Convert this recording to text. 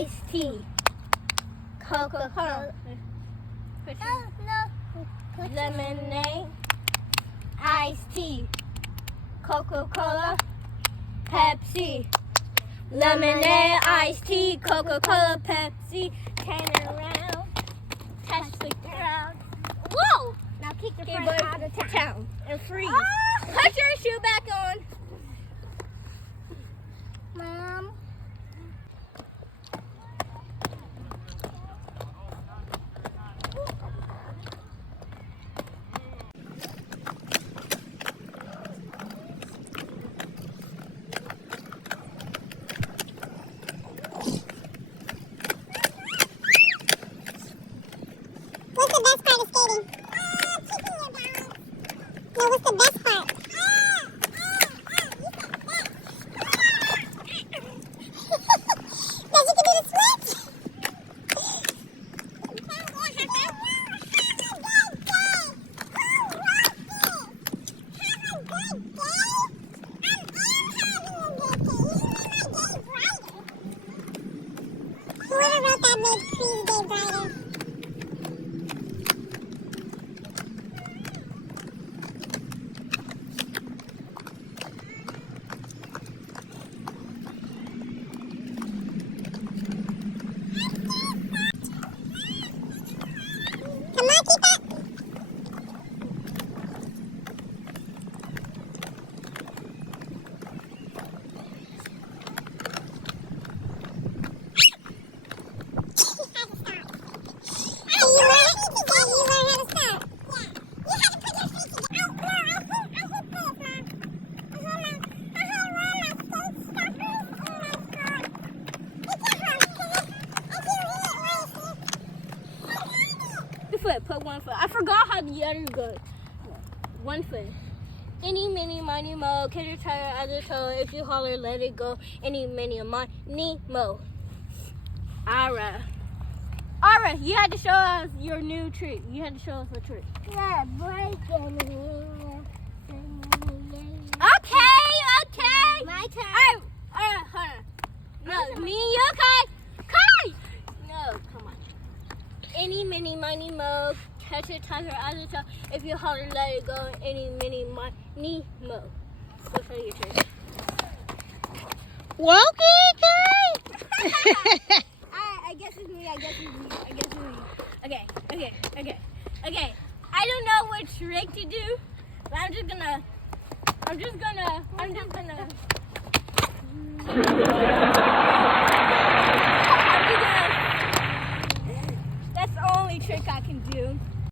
iced tea, Coca-Cola, lemonade, iced tea, Coca-Cola, Pepsi, lemonade, iced tea, Coca-Cola, Pepsi, turn around, touch the ground. Whoa! Now kick the Get front out of town. town and freeze. Ah! Put your shoe back on. Mom. What's the best part of skating? Kicking your balance. No, what's the best part? That you can do the switch? Whoever wrote that made Cree's day brighter. Come on, keep up. The foot, put one foot. I forgot how the other goes. One foot. Any, mini, miny, mo. Catch your tire as a toe. If you holler, let it go. Any, mini, miny, mo. Ara. Ara, you had to show us your new trick. You had to show us the trick. Yeah, breaking. Okay. My turn. Alright, hold on. No, me and you, Kai. No, come on. Any, mini, miny, mo. Catch your tiger as a toe. If you holler, let it go. Any, mini, miny, mo. Go for your trick. Wokey, Kai! I guess it's me. Okay. I don't know what trick to do, but I'm just gonna. That's the only trick I can do.